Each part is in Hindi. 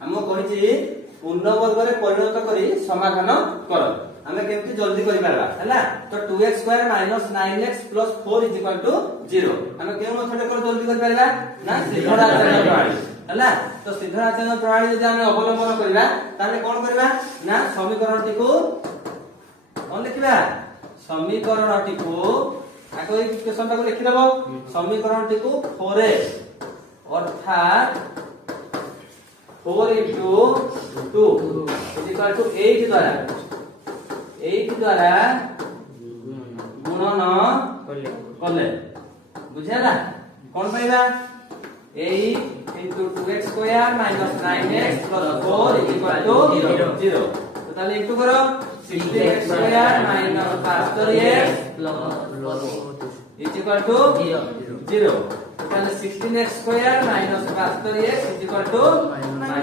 हम कहिछि पूर्ण वर्ग रे परिणत करी समाधान कर हमें केमती जल्दी करि पारबा हैला तो 2x square minus 9x plus 4 is equal to 0 हमें केउ मेथड कर जल्दी करि पारबा ना सीधाराचरण प्रणाली हैला तो सीधाराचरण प्रणाली जदि हमें अवलंबन करबा ताले कोन करबा ना समीकरणटी को कोन लिखिबा समीकरणटी को आको इक्वेशन टा को लिखि दबो समीकरणटी को 4x अर्थात 4 into 2 is equal to 8 द्वारा 8 द्वारा गुणन कले बुझेला कोन पाइबा 8 into 2x square minus 9x plus 4 is equal to 0 तो ताले इनटू करो 16x square minus 5x plus is equal to 0 तो ताले 16x square minus 5x is equal to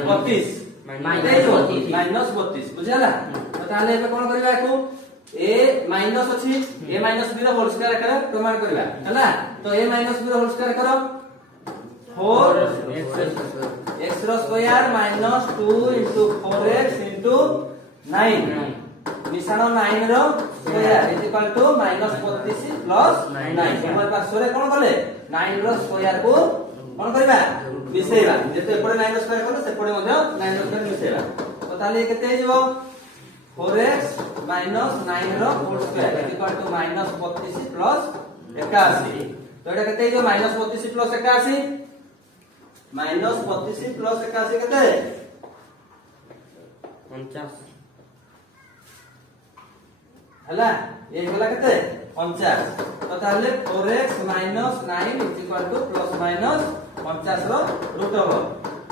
32 minus 32 बुझला तो ताले एबे कोन करबा को a माइनस अछि a माइनस b रो होल स्क्वायर कर प्रमाण करबा हला तो a माइनस b रो होल स्क्वायर करो 4 x रो square minus 2 into 4x into 9 मिसानो 9 रो square is equal to minus 32 plus 9 हमर पास सोरे कोन करले 9 रो स्क्वायर को कोन करबा मिसेबा जेते एपडे 9 रो स्क्वायर करले सेपडे मध्ये 9 रो स्क्वायर मिसेबा तो ताले केते हिजो 4x minus 9 रो whole square is equal to minus 32 plus 81 तो एटा केते हिजो माइनस 32 प्लस 81 माइनस 32 प्लस 81 केते 49 हला ये होला केते 49 तो ताले 4x minus 9 is equal to plus minus 50 रो root over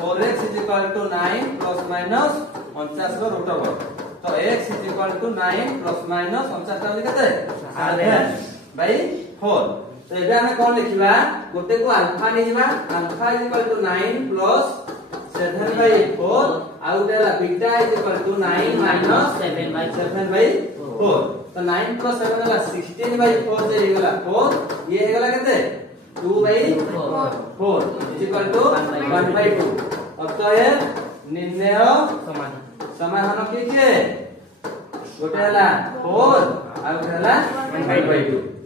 4x is equal to 9 plus minus 50 रो रूट ओवर तो x is equal to 9 plus minus 50 टा केते 7 by 4 तो एबे हमें कोन लिखिबा गोटे को अल्फा नै जिबा alpha is equal to 9 plus 7 by 4 आ उटेला beta is equal to 9 minus 7 by 4 तो 9 plus 7 होला 16 by 4 जे हेगला 4 ये हेगला केते 2 by 4 is equal to 1 by 2 अतः निर्णय समाधान किए गोटे हला 4 आ गोटे हला 1 by 2